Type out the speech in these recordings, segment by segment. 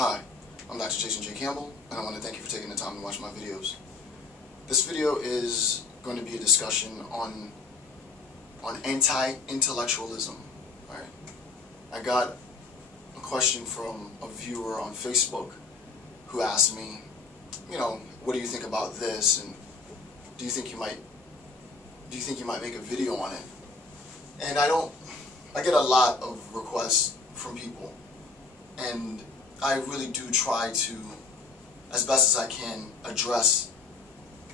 Hi, I'm Dr. Jason J. Campbell, and I want to thank you for taking the time to watch my videos. This video is going to be a discussion on anti-intellectualism. Right? I got a question from a viewer on Facebook who asked me, what do you think about this, and do you think you might make a video on it? And I get a lot of requests from people, and I really do try to, as best as I can, address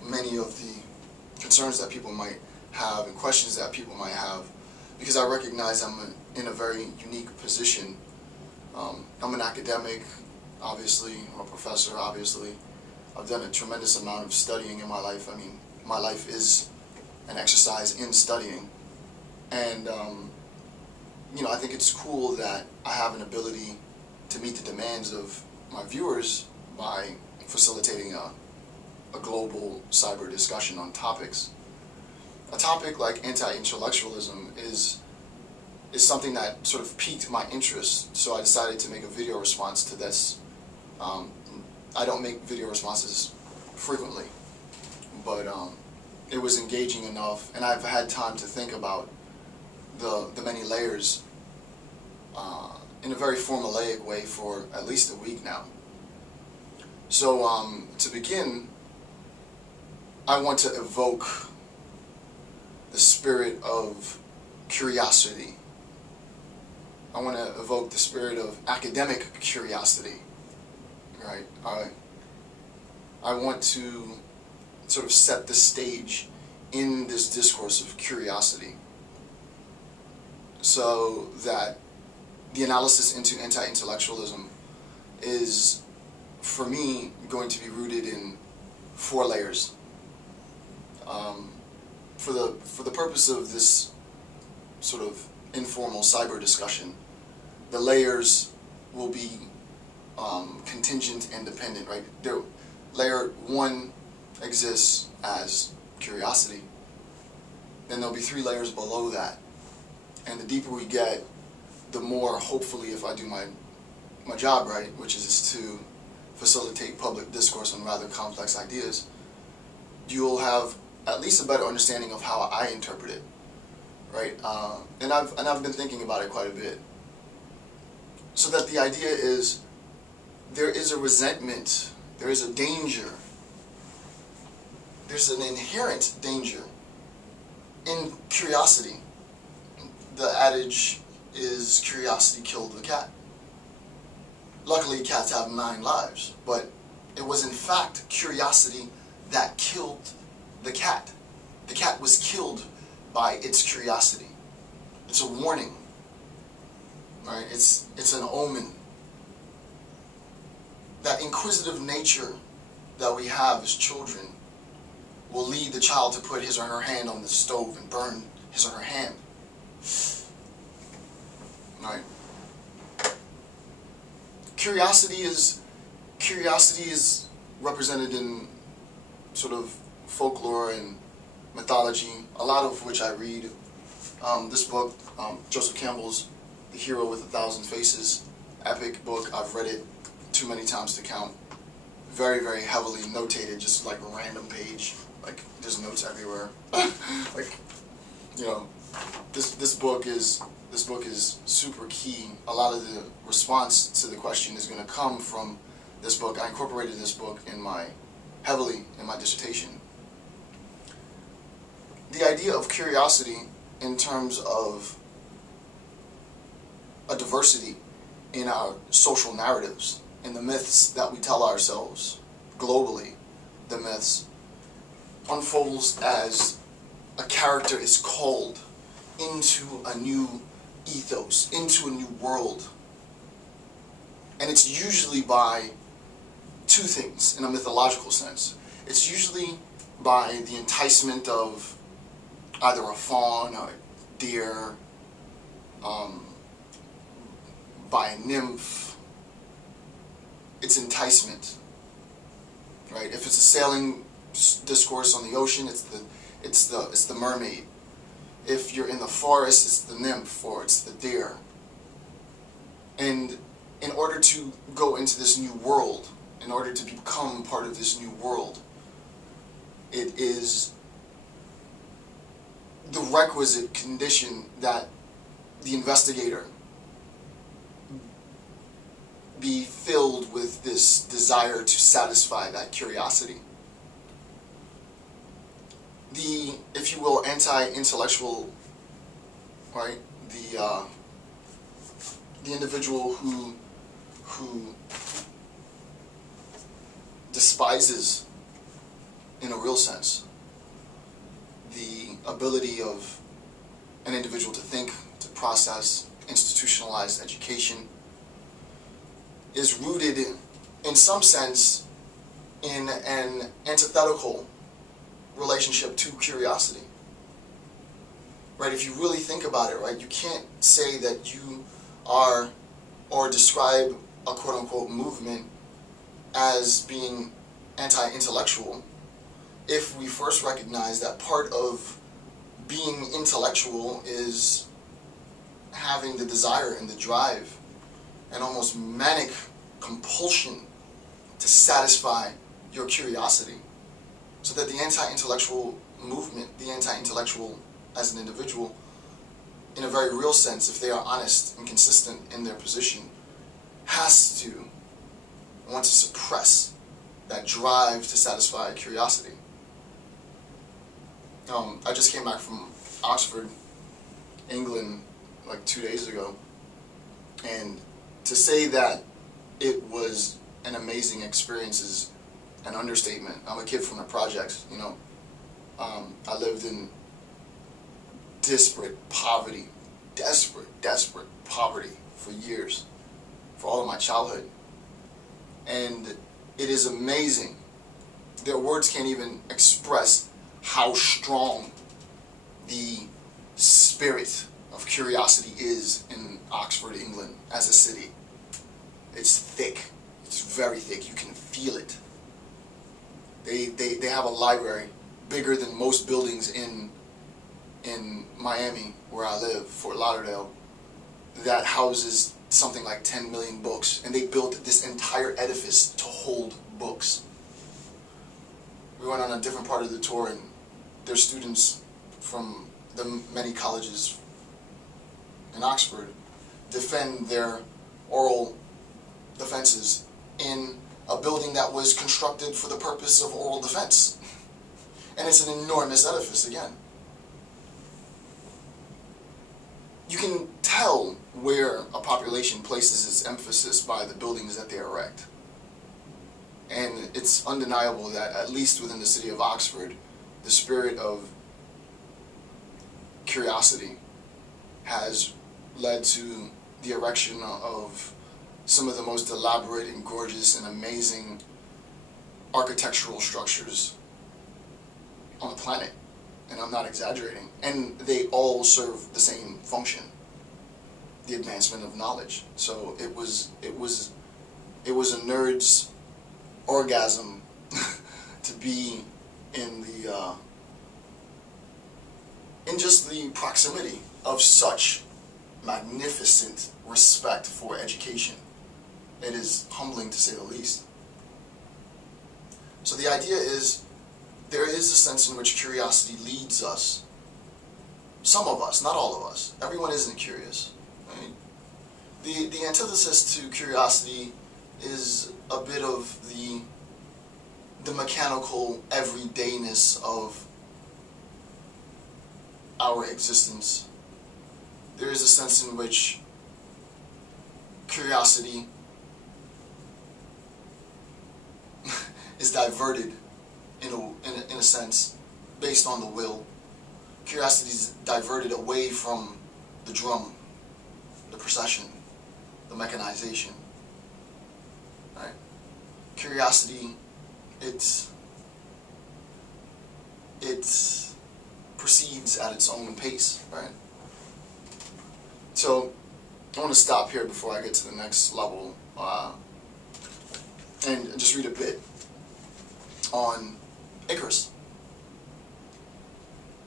many of the concerns that people might have and questions that people might have, because I recognize I'm in a very unique position. I'm an academic, obviously. I'm a professor, obviously. I've done a tremendous amount of studying in my life. I mean, my life is an exercise in studying. And, I think it's cool that I have an ability to meet the demands of my viewers by facilitating a global cyber discussion on topics. A topic like anti-intellectualism is something that sort of piqued my interest, so I decided to make a video response to this. I don't make video responses frequently, but it was engaging enough, and I've had time to think about the many layers in a very formulaic way for at least a week now. So to begin, I want to evoke the spirit of curiosity. I want to evoke the spirit of academic curiosity, right? I want to sort of set the stage in this discourse of curiosity so that the analysis into anti-intellectualism is, for me, going to be rooted in 4 layers. For the purpose of this sort of informal cyber discussion, the layers will be contingent and dependent, right? Layer 1 exists as curiosity. Then there'll be 3 layers below that. And the deeper we get, the more, hopefully, if I do my job right, which is to facilitate public discourse on rather complex ideas, you'll have at least a better understanding of how I interpret it, right? And I've been thinking about it quite a bit. So that the idea is, there is a resentment, there is a danger, there's an inherent danger in curiosity. The adage is, curiosity killed the cat. Luckily, cats have 9 lives, but it was in fact curiosity that killed the cat. The cat was killed by its curiosity. It's a warning, right? It's an omen. That inquisitive nature that we have as children will lead the child to put his or her hand on the stove and burn his or her hand. Right? Curiosity is represented in sort of folklore and mythology, a lot of which I read. This book, Joseph Campbell's The Hero with 1,000 Faces, epic book. I've read it too many times to count. Very, very heavily notated, just like a random page. Like, there's notes everywhere. Like, this book is super key. A lot of the response to the question is going to come from this book. I incorporated this book heavily in my dissertation. The idea of curiosity in terms of a diversity in our social narratives, in the myths that we tell ourselves globally, the myths, unfolds as a character is called into a new ethos, into a new world. And it's usually by 2 things in a mythological sense. It's usually by the enticement of either a fawn or a deer, by a nymph. It's enticement, right? If it's a sailing discourse on the ocean, it's the mermaid. If you're in the forest, it's the nymph or it's the deer. And in order to go into this new world, in order to become part of this new world, it is the requisite condition that the investigator be filled with this desire to satisfy that curiosity. The, if you will, anti-intellectual, right? The individual who despises, in a real sense, the ability of an individual to think, to process, institutionalized education, is rooted in some sense in an antithetical relationship to curiosity. Right? If you really think about it, right, you can't say that you are, or describe a quote-unquote movement as being anti-intellectual if we first recognize that part of being intellectual is having the desire and the drive and almost manic compulsion to satisfy your curiosity. So that the anti-intellectual movement, the anti-intellectual as an individual, in a very real sense, if they are honest and consistent in their position, has to want to suppress that drive to satisfy curiosity. I just came back from Oxford, England, like 2 days ago, and to say that it was an amazing experience is an understatement. I'm a kid from the projects, you know. I lived in desperate poverty for years, for all of my childhood. And it is amazing. Their words can't even express how strong the spirit of curiosity is in Oxford, England, as a city. It's thick. It's very thick. You can feel it. They have a library bigger than most buildings in Miami, where I live, Fort Lauderdale, that houses something like 10 million books, and they built this entire edifice to hold books. We went on a different part of the tour, and there's students from the many colleges in Oxford defend their oral defenses in a building that was constructed for the purpose of oral defense. And it's an enormous edifice again. You can tell where a population places its emphasis by the buildings that they erect. And it's undeniable that, at least within the city of Oxford, the spirit of curiosity has led to the erection of some of the most elaborate and gorgeous and amazing architectural structures on the planet. And I'm not exaggerating. And they all serve the same function: the advancement of knowledge. So it was a nerd's orgasm to be in just the proximity of such magnificent respect for education. It is humbling, to say the least. So the idea is, there is a sense in which curiosity leads us. Some of us, not all of us. Everyone isn't curious. Right? The antithesis to curiosity is a bit of the mechanical everydayness of our existence. There is a sense in which curiosity is diverted in a sense based on the will. Curiosity is diverted away from the drum, the procession, the mechanization. Right? Curiosity, it proceeds at its own pace, right? So I want to stop here before I get to the next level and just read a bit on Icarus.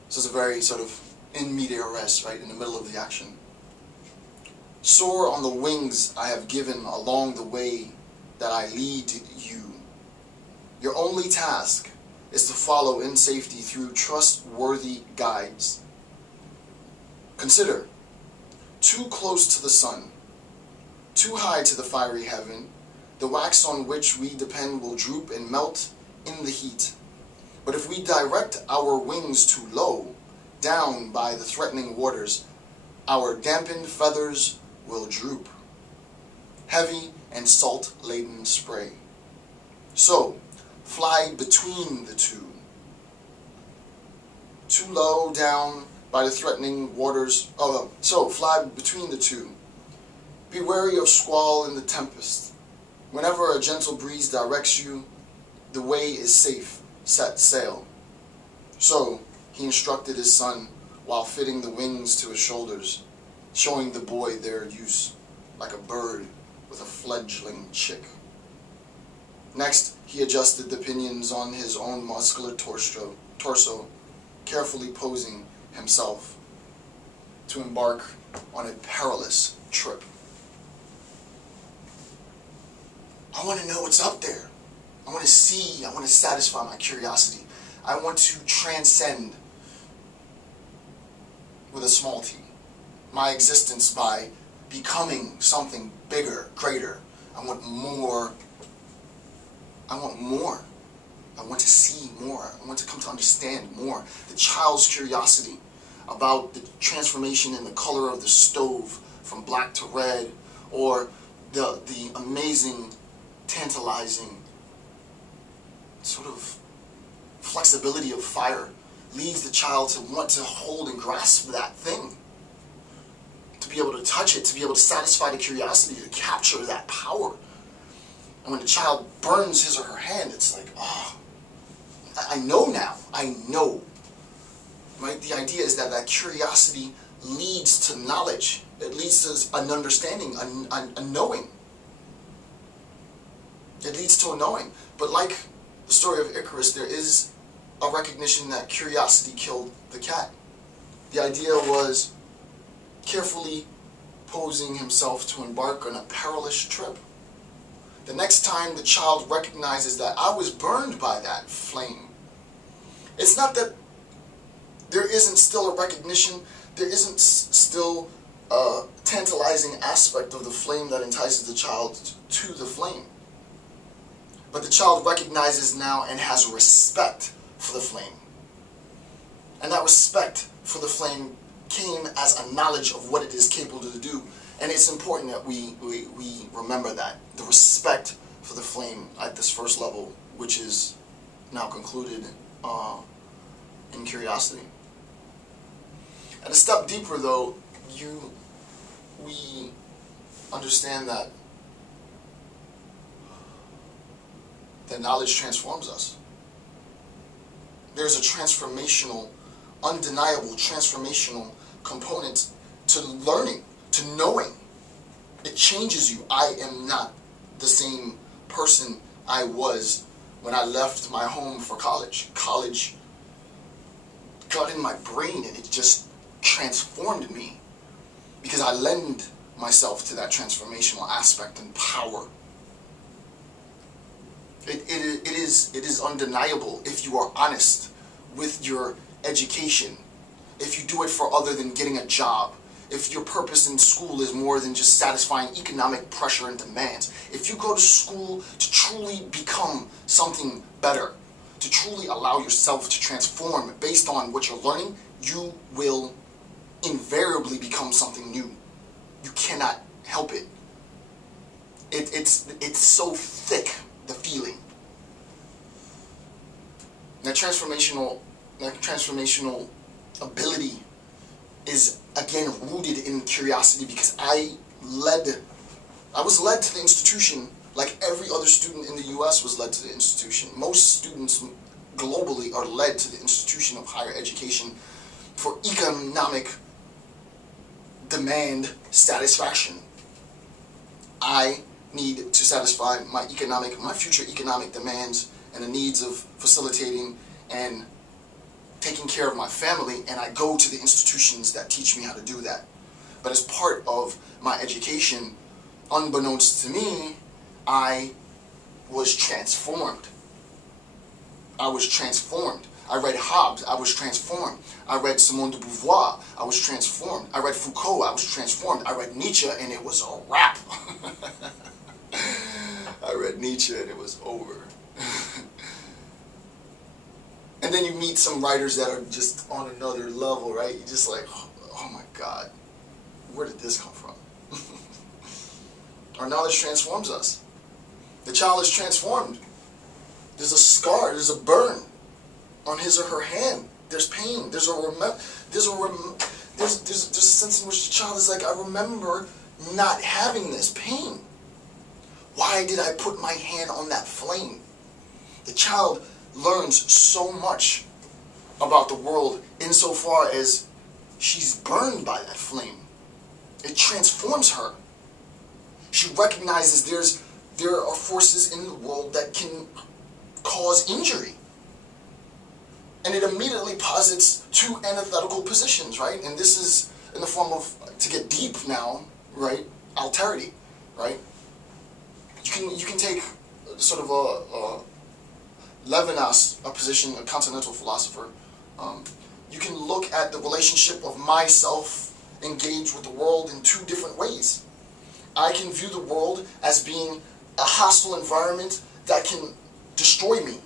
This is a very sort of in medias res, right, in the middle of the action. Soar on the wings I have given along the way that I lead you. Your only task is to follow in safety through trustworthy guides. Consider, too close to the sun, too high to the fiery heaven, the wax on which we depend will droop and melt in the heat. But if we direct our wings too low, down by the threatening waters, our dampened feathers will droop, heavy and salt-laden spray. So, fly between the two. Too low down by the threatening waters. So fly between the two. Be wary of squall in the tempest. Whenever a gentle breeze directs you, the way is safe. Set sail. So he instructed his son while fitting the wings to his shoulders, showing the boy their use, like a bird with a fledgling chick. Next, he adjusted the pinions on his own muscular torso, carefully posing himself to embark on a perilous trip. I want to know what's up there. I want to see, I want to satisfy my curiosity. I want to transcend, with a small t, my existence by becoming something bigger, greater. I want more. I want more. I want to see more. I want to come to understand more. The child's curiosity about the transformation in the color of the stove from black to red, or the amazing, tantalizing sort of flexibility of fire leads the child to want to hold and grasp that thing, to be able to touch it, to be able to satisfy the curiosity, to capture that power. And when the child burns his or her hand, it's like, oh, I know now. I know. Right? The idea is that curiosity leads to knowledge. It leads to an understanding, a knowing. It leads to a knowing. But like the story of Icarus, there is a recognition that curiosity killed the cat. The idea was carefully posing himself to embark on a perilous trip. The next time the child recognizes that I was burned by that flame, it's not that there isn't still a recognition, there isn't still a tantalizing aspect of the flame that entices the child to the flame. But the child recognizes now and has respect for the flame. And that respect for the flame came as a knowledge of what it is capable to do. And it's important that we remember that. The respect for the flame at this first level, which is now concluded in curiosity. At a step deeper though, we understand that knowledge transforms us. There's a transformational, undeniable transformational component to learning, to knowing. It changes you. I am not the same person I was when I left my home for college. College got in my brain and it just transformed me because I lend myself to that transformational aspect and power. It is undeniable if you are honest with your education, if you do it for other than getting a job, if your purpose in school is more than just satisfying economic pressure and demands, if you go to school to truly become something better, to truly allow yourself to transform based on what you're learning, you will invariably become something new. You cannot help it. It's so thick, the feeling. That transformational ability is again rooted in curiosity, because I was led to the institution like every other student in the US was led to the institution. Most students globally are led to the institution of higher education for economic demand satisfaction. I need to satisfy my future economic demands and the needs of facilitating and taking care of my family, and I go to the institutions that teach me how to do that. But as part of my education, unbeknownst to me, I was transformed. I was transformed. I read Hobbes, I was transformed. I read Simone de Beauvoir, I was transformed. I read Foucault, I was transformed. I read Nietzsche, and it was a wrap. I read Nietzsche, and it was over. And then you meet some writers that are just on another level, right? You're just like, oh my God, where did this come from? Our knowledge transforms us. The child is transformed. There's a scar, there's a burn on his or her hand. There's pain. There's a sense in which the child is like, I remember not having this pain. Why did I put my hand on that flame? The child learns so much about the world insofar as she's burned by that flame. It transforms her. She recognizes there are forces in the world that can cause injury. And it immediately posits two antithetical positions, right? And this is in the form of, to get deep now, right, alterity, right? You can take sort of a Levinas, a position, a continental philosopher. You can look at the relationship of myself engaged with the world in two different ways. I can view the world as being a hostile environment that can destroy me.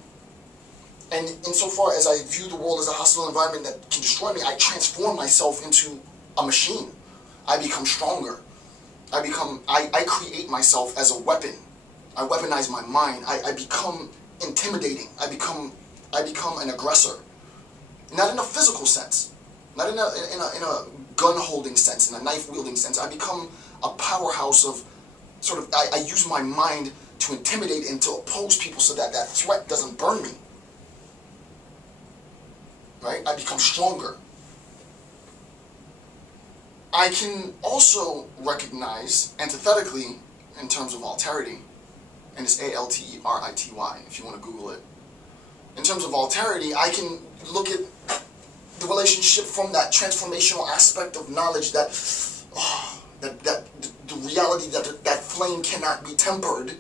And insofar as I view the world as a hostile environment that can destroy me, I transform myself into a machine. I become stronger. I create myself as a weapon. I weaponize my mind. I become intimidating. I become an aggressor. Not in a physical sense. Not in a gun-holding sense, in a knife-wielding sense. I become a powerhouse of sort of, I use my mind to intimidate and to oppose people so that that threat doesn't burn me. Right? I become stronger. I can also recognize, antithetically, in terms of alterity, and it's A-L-T-E-R-I-T-Y, if you want to Google it. In terms of alterity, I can look at the relationship from that transformational aspect of knowledge that, the reality that that flame cannot be tempered,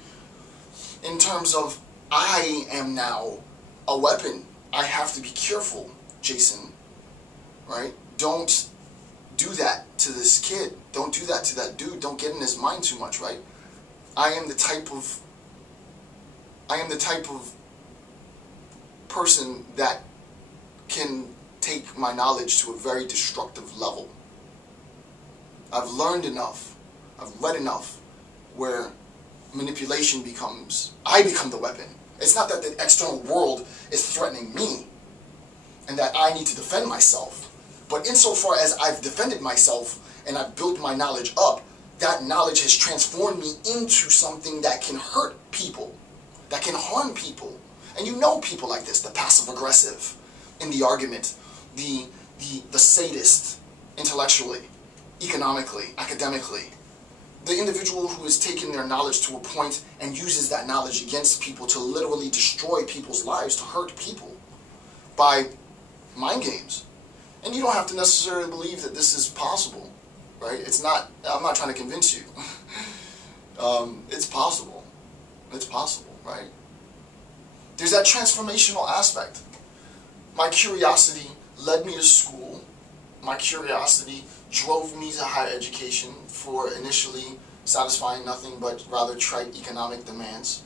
in terms of, I am now a weapon. I have to be careful, Jason, right? Don't do that to this kid. Don't do that to that dude. Don't get in his mind too much, right? I am the type of person that can take my knowledge to a very destructive level. I've learned enough, I've read enough, where manipulation becomes, I become the weapon. It's not that the external world is threatening me and that I need to defend myself. But insofar as I've defended myself and I've built my knowledge up, that knowledge has transformed me into something that can hurt people, that can harm people. And you know people like this, the passive-aggressive in the argument, the sadist intellectually, economically, academically. The individual who has taken their knowledge to a point and uses that knowledge against people to literally destroy people's lives, to hurt people by mind games. And you don't have to necessarily believe that this is possible, right? It's not, I'm not trying to convince you. It's possible. It's possible, right? There's that transformational aspect. My curiosity led me to school. My curiosity drove me to higher education for initially satisfying nothing but rather trite economic demands.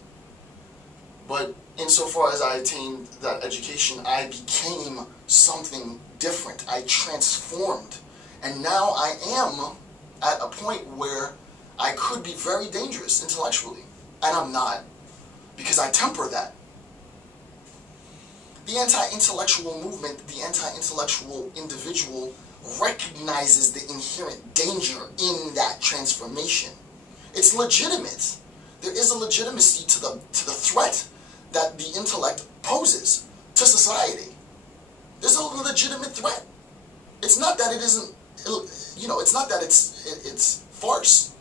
But insofar as I attained that education, I became something different. I transformed. And now I am at a point where I could be very dangerous intellectually. And I'm not, because I temper that. The anti-intellectual movement, the anti-intellectual individual, recognizes the inherent danger in that transformation. It's legitimate. There is a legitimacy to the threat that the intellect poses to society. There's a legitimate threat. It's not that it isn't, it's not that it's farce,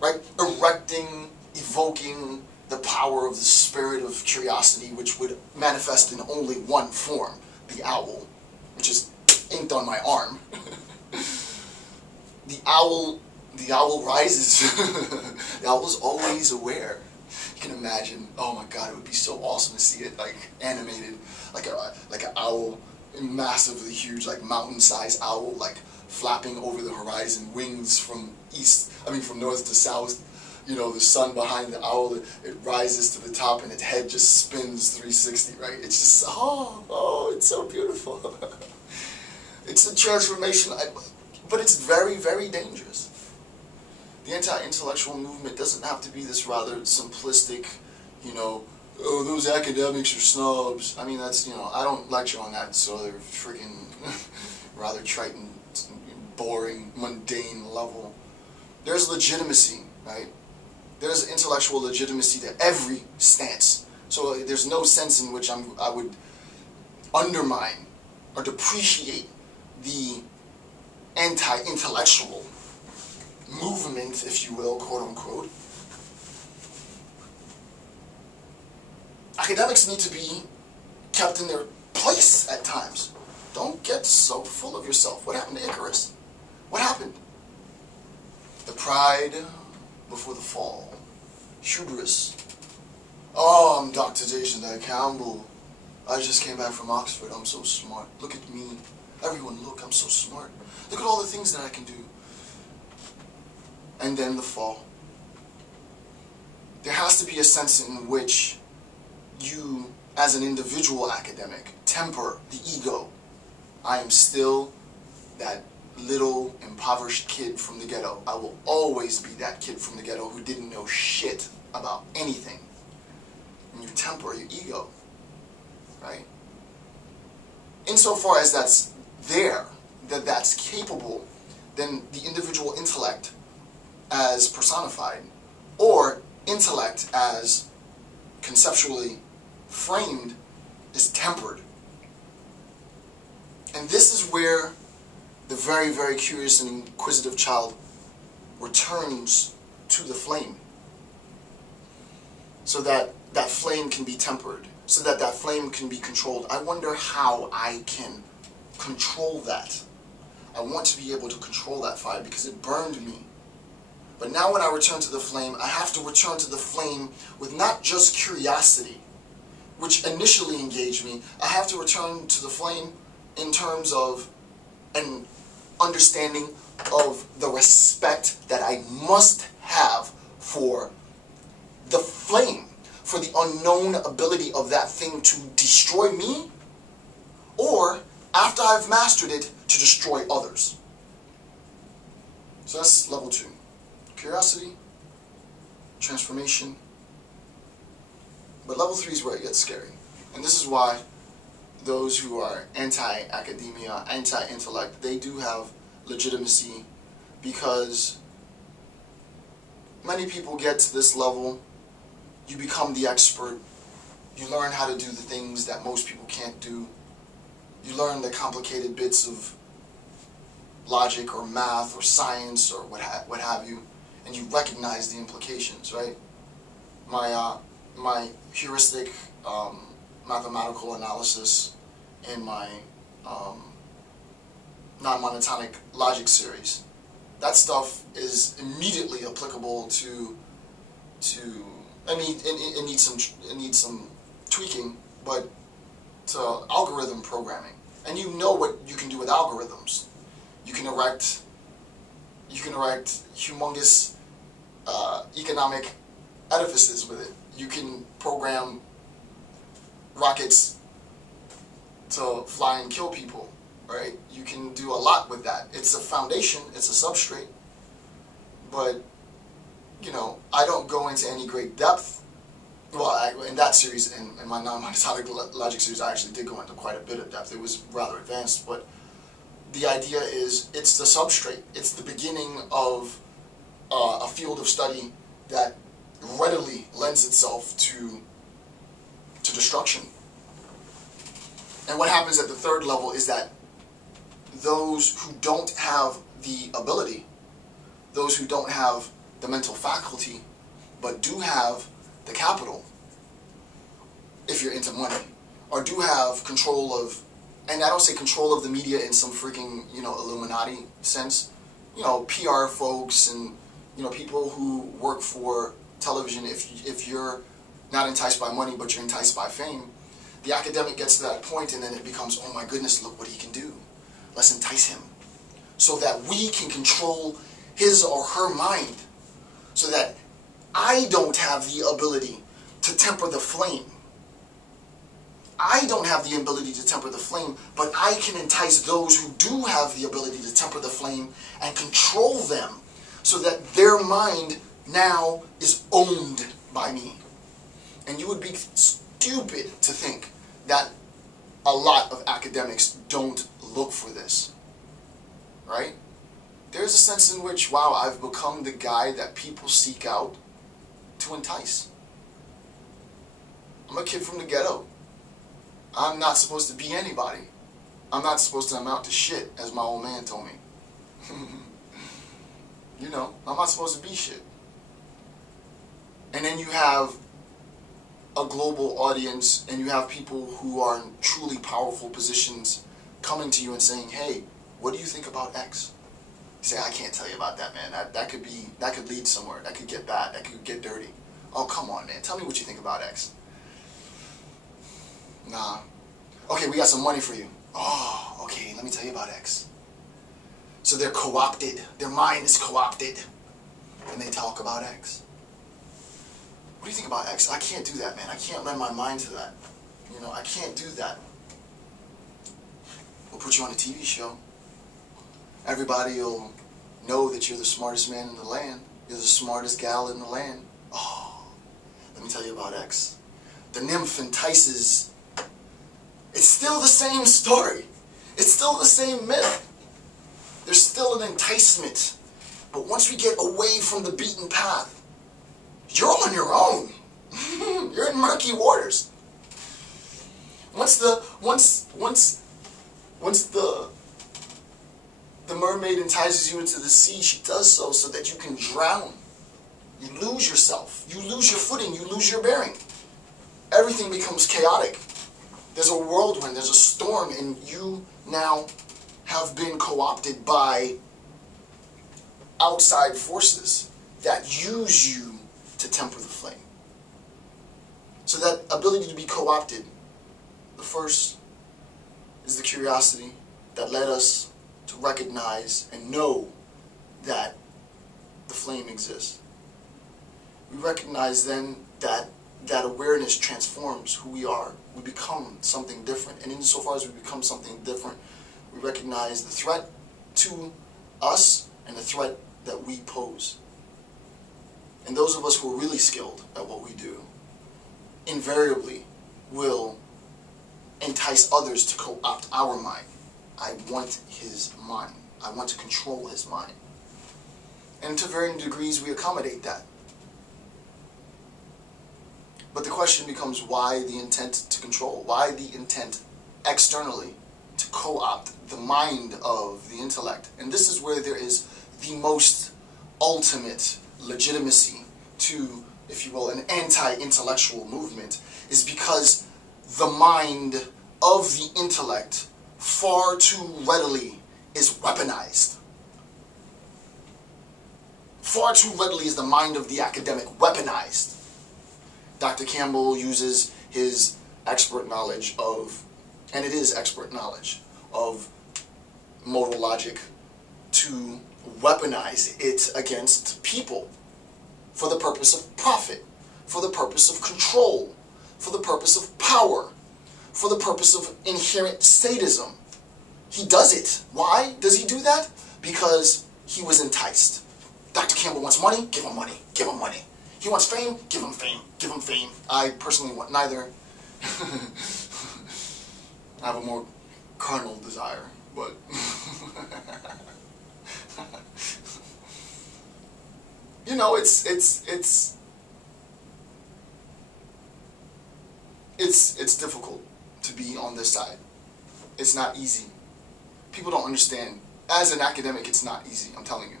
right? Erecting, evoking the power of the spirit of curiosity, which would manifest in only one form, the owl, which is inked on my arm. the owl rises. The owl is always aware. You can imagine, oh my god, it would be so awesome to see it like animated, like an owl, massively huge, like mountain-sized owl, like flapping over the horizon, wings from north to south. You know, the sun behind the owl, it rises to the top and its head just spins 360, right? It's just, oh, it's so beautiful. It's a transformation, but it's very, very dangerous. The anti-intellectual movement doesn't have to be this rather simplistic, you know, oh, those academics are snobs. I mean, that's, you know, I don't lecture on that sort of freaking rather trite and boring, mundane level. There's legitimacy, right? There's intellectual legitimacy to every stance. So there's no sense in which I would undermine or depreciate the anti-intellectual movement, if you will, quote unquote. Academics need to be kept in their place at times. Don't get so full of yourself. What happened to Icarus? What happened? The pride before the fall. Hubris. Oh, I'm Dr. Jason Campbell. I just came back from Oxford. I'm so smart. Look at me. Everyone, look, I'm so smart. Look at all the things that I can do. And then the fall. There has to be a sense in which you, as an individual academic, temper the ego. I am still that little impoverished kid from the ghetto. I will always be that kid from the ghetto who didn't know shit about anything. And you temper your ego, right? Insofar as that's there, that's capable, then the individual intellect as personified, or intellect as conceptually framed, is tempered. And this is where the very, very curious and inquisitive child returns to the flame, so that that flame can be tempered, so that that flame can be controlled. I wonder how I can control that. I want to be able to control that fire because it burned me. But now when I return to the flame, I have to return to the flame with not just curiosity, which initially engaged me. I have to return to the flame in terms of an understanding of the respect that I must have for the flame, for the unknown ability of that thing to destroy me, or after I've mastered it, to destroy others. So that's level 2. Curiosity, transformation. But level 3 is where it gets scary. And this is why those who are anti-academia, anti-intellect, they do have legitimacy, because many people get to this level, you become the expert, you learn how to do the things that most people can't do, you learn the complicated bits of logic or math or science or what have you, and you recognize the implications, right? My heuristic mathematical analysis in my non-monotonic logic series, that stuff is immediately applicable to I mean, it needs some tweaking, but to algorithm programming. And you know what you can do with algorithms. You can erect humongous economic edifices with it. You can program rockets to fly and kill people, right? You can do a lot with that. It's a foundation, it's a substrate, but, you know, I don't go into any great depth. Well, in that series, in my non-monotonic logic series, I actually did go into quite a bit of depth. It was rather advanced, but the idea is it's the substrate. It's the beginning of a field of study that readily lends itself to destruction. And what happens at the third level is that those who don't have the ability, those who don't have the mental faculty, but do have the capital, if you're into money, or do have control of, and I don't say control of the media in some freaking, you know, Illuminati sense, PR folks and, people who work for television, if you're not enticed by money, but you're enticed by fame, the academic gets to that point and then it becomes, oh my goodness, look what he can do. Let's entice him. So that we can control his or her mind. So that I don't have the ability to temper the flame. I don't have the ability to temper the flame, but I can entice those who do have the ability to temper the flame and control them so that their mind now is owned by me. And you would be stupid to think that a lot of academics don't look for this. Right? There's a sense in which, wow, I've become the guy that people seek out to entice. I'm a kid from the ghetto. I'm not supposed to be anybody. I'm not supposed to amount to shit, as my old man told me. I'm not supposed to be shit. And then you have a global audience, and you have people who are in truly powerful positions coming to you and saying, hey, what do you think about X? You say, I can't tell you about that, man. That could lead somewhere. That could get bad. That could get dirty. Oh, come on, man. Tell me what you think about X. Nah. Okay, we got some money for you. Oh, okay, let me tell you about X. So they're co-opted. Their mind is co-opted. And they talk about X. What do you think about X? I can't do that, man. I can't lend my mind to that. I can't do that. We'll put you on a TV show. Everybody will know that you're the smartest man in the land. You're the smartest gal in the land. Oh, let me tell you about X. The nymph entices. It's still the same story. It's still the same myth. There's still an enticement. But once we get away from the beaten path, you're on your own. You're in murky waters. Once the mermaid entices you into the sea, she does so that you can drown. You lose yourself. You lose your footing. You lose your bearing. Everything becomes chaotic. There's a whirlwind. There's a storm, and you now have been co-opted by outside forces that use you to temper the flame. So that ability to be co-opted, the first is the curiosity that led us to recognize and know that the flame exists. We recognize then that that awareness transforms who we are. We become something different. And insofar as we become something different, we recognize the threat to us and the threat that we pose. And those of us who are really skilled at what we do invariably will entice others to co-opt our mind. I want his mind. I want to control his mind. And to varying degrees we accommodate that. But the question becomes, why the intent to control? Why the intent externally to co-opt the mind of the intellect? And this is where there is the most ultimate legitimacy to, if you will, an anti-intellectual movement, is because the mind of the intellect far too readily is weaponized. Far too readily is the mind of the academic weaponized. Dr. Campbell uses his expert knowledge of, and it is expert knowledge, of modal logic to weaponize it against people for the purpose of profit, for the purpose of control, for the purpose of power, for the purpose of inherent sadism. He does it. Why does he do that? Because he was enticed. Dr. Campbell wants money, give him money, give him money. He wants fame, give him fame, give him fame. I personally want neither. I have a more carnal desire, but you know, it's difficult to be on this side. It's not easy. People don't understand. As an academic, it's not easy, I'm telling you.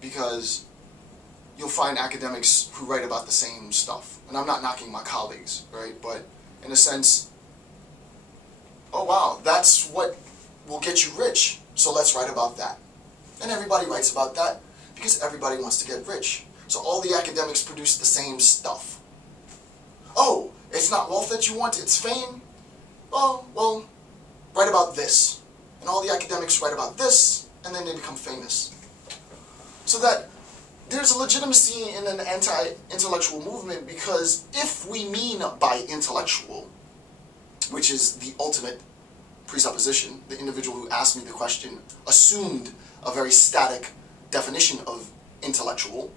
Because you'll find academics who write about the same stuff. And I'm not knocking my colleagues, right? But in a sense, oh wow, that's what will get you rich, so let's write about that. And everybody writes about that because everybody wants to get rich. So all the academics produce the same stuff. Oh, it's not wealth that you want, it's fame? Oh, well, write about this. And all the academics write about this, and then they become famous. So that there's a legitimacy in an anti-intellectual movement, because if we mean by intellectual, which is the ultimate presupposition, the individual who asked me the question assumed a very static definition of intellectual,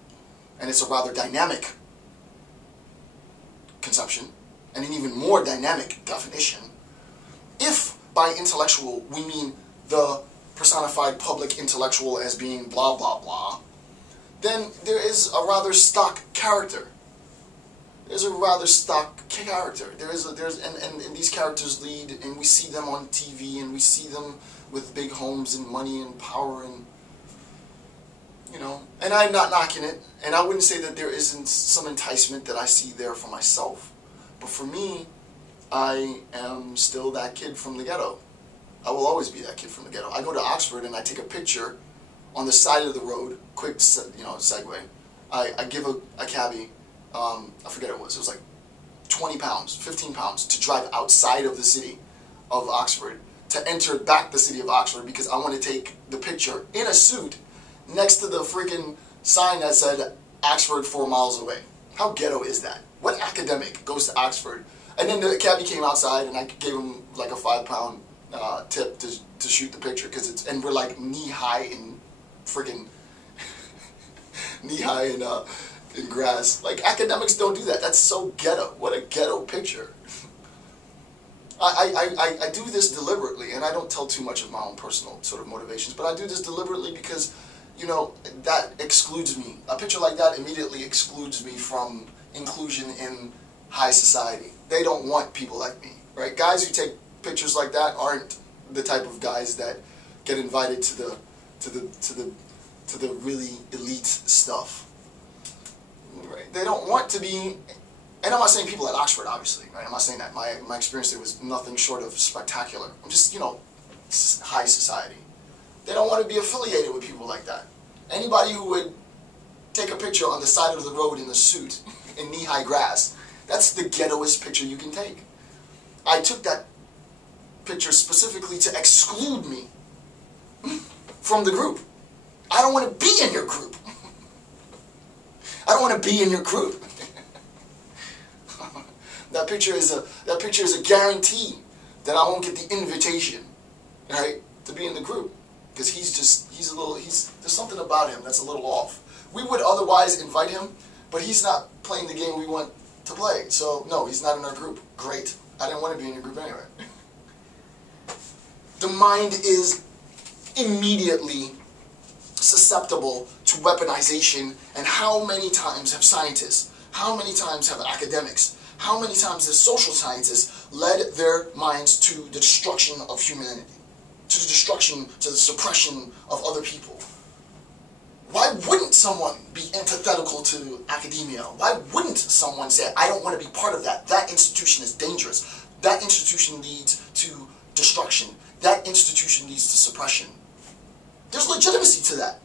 and it's a rather dynamic conception, and an even more dynamic definition. If by intellectual we mean the personified public intellectual as being blah blah blah, then there is a rather stock character. There's a rather stock character. And these characters lead, and we see them on TV, and we see them with big homes and money and power, and you know. And I'm not knocking it, and I wouldn't say that there isn't some enticement that I see there for myself. But for me, I am still that kid from the ghetto. I will always be that kid from the ghetto. I go to Oxford and I take a picture on the side of the road. Quick, segue. I give a cabbie. I forget what it was like 20 pounds, 15 pounds to drive outside of the city of Oxford, to enter back the city of Oxford, because I want to take the picture in a suit next to the freaking sign that said Oxford 4 miles away. How ghetto is that? What academic goes to Oxford? And then the cabbie came outside and I gave him like a 5-pound tip to shoot the picture, and we're like knee high in freaking knee high in grass. Like, academics don't do that. That's so ghetto. What a ghetto picture. I do this deliberately, and I don't tell too much of my own personal sort of motivations, but I do this deliberately because, you know, that excludes me. A picture like that immediately excludes me from inclusion in high society. They don't want people like me, right? Guys who take pictures like that aren't the type of guys that get invited to the really elite stuff. Right? They don't want to be, and I'm not saying people at Oxford, obviously, right? I'm not saying that. My experience there was nothing short of spectacular. I'm just, you know, high society. They don't want to be affiliated with people like that. Anybody who would take a picture on the side of the road in a suit in knee-high grass, that's the ghettoest picture you can take. I took that picture specifically to exclude me from the group. I don't want to be in your group. I don't want to be in your group. That picture is a guarantee that I won't get the invitation, right, to be in the group, because there's something about him that's a little off. We would otherwise invite him, but he's not playing the game we want to play. So no, he's not in our group. Great. I didn't want to be in your group anyway. The mind is immediately susceptible to weaponization, and how many times have scientists, how many times have academics, how many times have social scientists led their minds to the destruction of humanity, to the destruction, to the suppression of other people? Why wouldn't someone be antithetical to academia? Why wouldn't someone say, I don't want to be part of that? That institution is dangerous. That institution leads to destruction. That institution leads to suppression. There's legitimacy to that.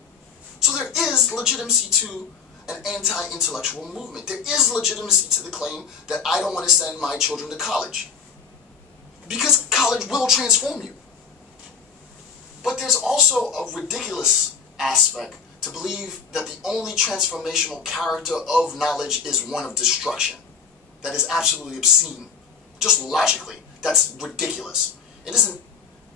So there is legitimacy to an anti-intellectual movement. There is legitimacy to the claim that I don't want to send my children to college, because college will transform you. But there's also a ridiculous aspect to believe that the only transformational character of knowledge is one of destruction. That is absolutely obscene. Just logically, that's ridiculous. It isn't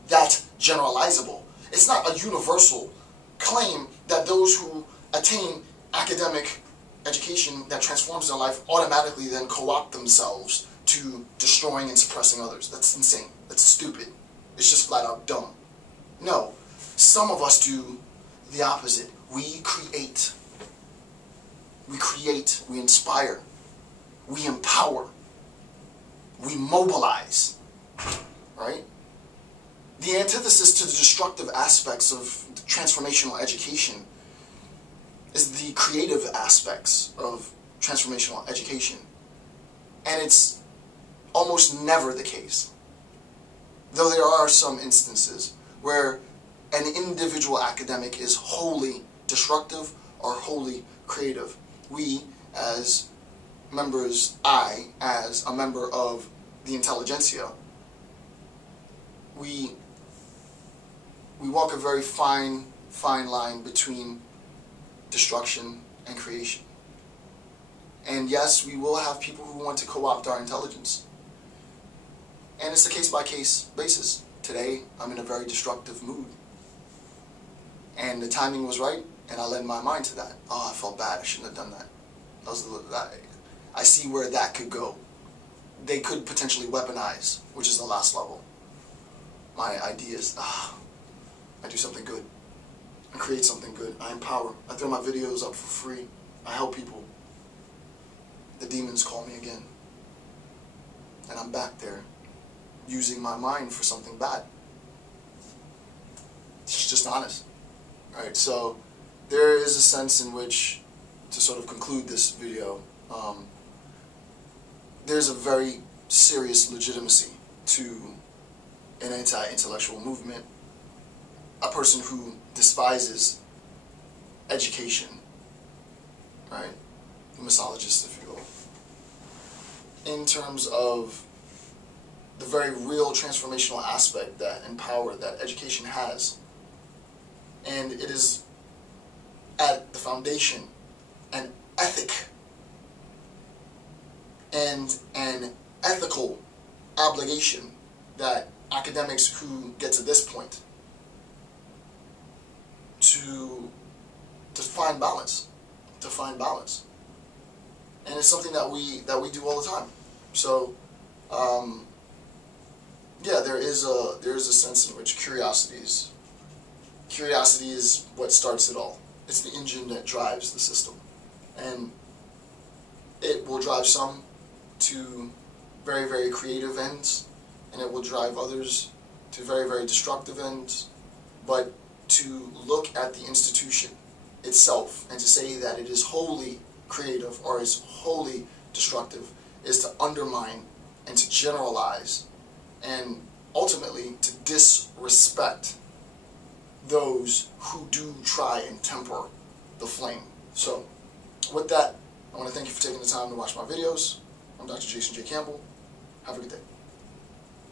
that generalizable. It's not a universal claim that those who attain academic education that transforms their life automatically then co-opt themselves to destroying and suppressing others. That's insane. That's stupid. It's just flat out dumb. No, some of us do the opposite. We create. We create. We inspire. We empower. We mobilize. Right? The antithesis to the destructive aspects of transformational education is the creative aspects of transformational education. And it's almost never the case, though there are some instances where an individual academic is wholly destructive or wholly creative. We, as members, I, as a member of the intelligentsia, we walk a very fine line between destruction and creation. And yes, we will have people who want to co-opt our intelligence. And it's a case-by-case basis. Today, I'm in a very destructive mood. And the timing was right, and I led my mind to that. Oh, I felt bad. I shouldn't have done that. I see where that could go. They could potentially weaponize, which is the last level. My idea is, I do something good. I create something good. I empower. I throw my videos up for free. I help people. The demons call me again. And I'm back there, using my mind for something bad. It's just honest. Right? So there is a sense in which, to sort of conclude this video, there's a very serious legitimacy to an anti-intellectual movement, a person who despises education, right? A misogynist, if you will, in terms of the very real transformational aspect and power that education has. And it is at the foundation an ethic and an ethical obligation that academics who get to this point to find balance, and it's something that we do all the time. So yeah, there is a sense in which curiosity is what starts it all. It's the engine that drives the system, and it will drive some to very, very creative ends, and it will drive others to very, very destructive ends. But to look at the institution itself and to say that it is wholly creative or is wholly destructive is to undermine and to generalize and ultimately to disrespect those who do try and temper the flame. So with that, I want to thank you for taking the time to watch my videos. I'm Dr. Jason J. Campbell. Have a good day.